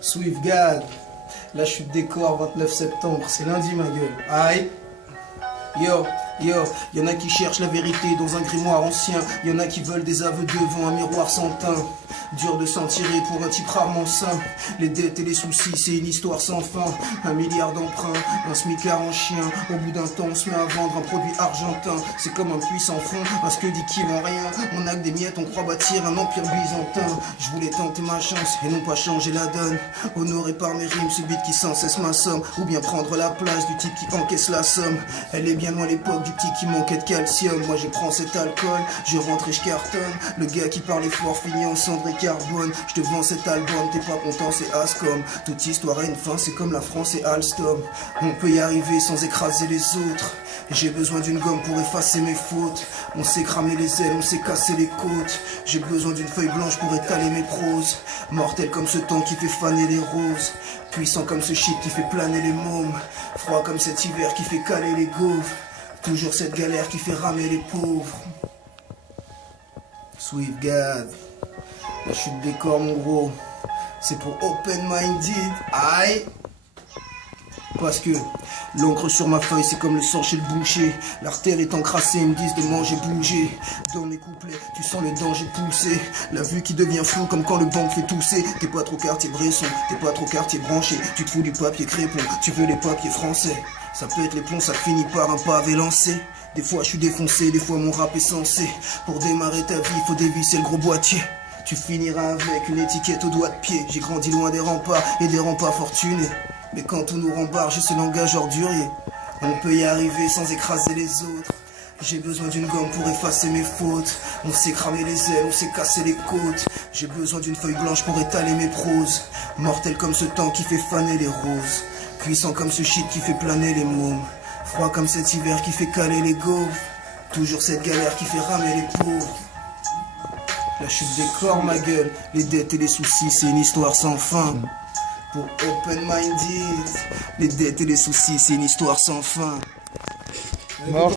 Swiftgad, la chute des corps, 29 septembre, c'est lundi ma gueule. Aïe. Yo, y'en a qui cherchent la vérité dans un grimoire ancien. Y'en a qui veulent des aveux devant un miroir sans teint. Dur de s'en tirer pour un type rarement sain. Les dettes et les soucis, c'est une histoire sans fin. 1 milliard d'emprunts, un smicard en chien. Au bout d'un temps, on se met à vendre un produit argentin. C'est comme un puits sans fond, un ce que dit qui vend rien. On a que des miettes, on croit bâtir un empire byzantin. Je voulais tenter ma chance et non pas changer la donne. Honoré par mes rimes, ce beat qui sans cesse m'assomme. Ou bien prendre la place du type qui encaisse la somme. Elle est bien loin l'époque du petit qui manquait de calcium. Moi je prends cet alcool, je rentre et je cartonne. Le gars qui parlait fort finit en cendre et carbone. Je te vends cet album, t'es pas content, c'est Ascom. Toute histoire a une fin, c'est comme la France et Alstom. On peut y arriver sans écraser les autres. J'ai besoin d'une gomme pour effacer mes fautes. On s'est cramé les ailes, on s'est cassé les côtes. J'ai besoin d'une feuille blanche pour étaler mes proses. Mortel comme ce temps qui fait faner les roses. Puissant comme ce shit qui fait planer les mômes. Froid comme cet hiver qui fait caler les gaufres. Toujours cette galère qui fait ramer les pauvres. Swiftgad, la chute des corps mon gros. C'est pour open-minded. Aïe. Parce que l'encre sur ma feuille c'est comme le sang chez le boucher. L'artère est encrassée, ils me disent de manger bouger. Dans mes couplets, tu sens le danger pousser. La vue qui devient floue comme quand le banc fait tousser. T'es pas trop quartier Bresson, t'es pas trop quartier branché. Tu te fous du papier crépon, tu veux les papiers français. Ça pète les plombs, ça finit par un pavé lancé. Des fois je suis défoncé, des fois mon rap est censé. Pour démarrer ta vie, faut dévisser le gros boîtier. Tu finiras avec une étiquette au doigt de pied. J'ai grandi loin des remparts et des remparts fortunés. Mais quand tout nous rembarge, ce langage ordurier. On peut y arriver sans écraser les autres. J'ai besoin d'une gomme pour effacer mes fautes. On s'est cramé les ailes, on s'est cassé les côtes. J'ai besoin d'une feuille blanche pour étaler mes proses. Mortel comme ce temps qui fait faner les roses. Puissant comme ce shit qui fait planer les mômes. Froid comme cet hiver qui fait caler les gaufres. Toujours cette galère qui fait ramer les pauvres. La chute des corps ma gueule. Les dettes et les soucis, c'est une histoire sans fin. Pour open-minded, les dettes et les soucis, c'est une histoire sans fin.